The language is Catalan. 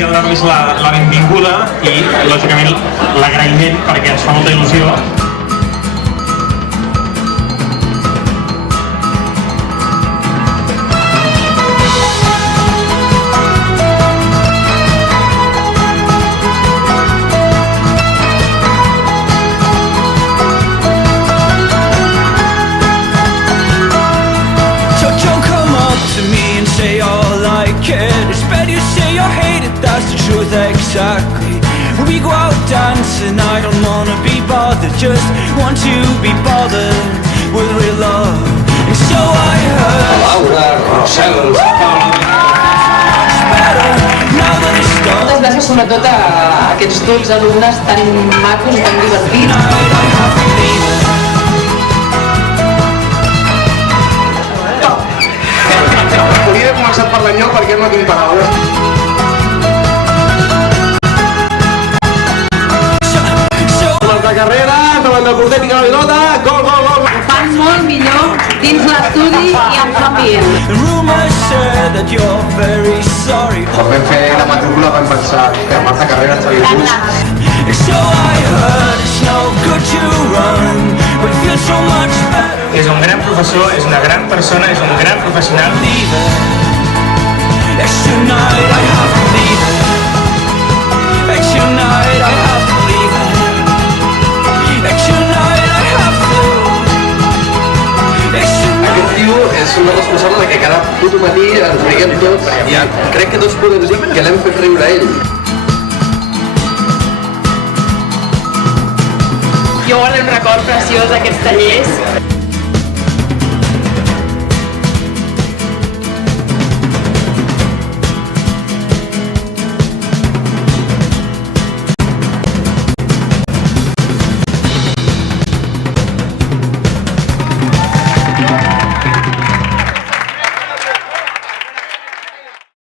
m'agradaria donar-los la benvinguda i, lògicament, l'agraïment perquè ens fa molta il·lusió. Exactly. We go out dancing, I don't wanna be bothered, just want to be bothered with real love. And so I heard Laura, Rosel, moltes gràcies sobretot a aquests 12 alumnes tan macos i tan divertits. hauria de començar parlant jo perquè no tinc paraules. La carrera, davant del porter, pica la pilota, gol, gol, gol! Ho fan molt millor dins l'estudi i amb l'ambient. Quan vam fer la matrícula vam pensar que Marta Carrera ens havia vist. És un gran professor, és una gran persona, és un gran professional. És una responsable que cada puto matí ens riguem tots i crec que tots podem dir que l'hem fet riure a ell. Jo guardo un record preciós d'aquests tallers.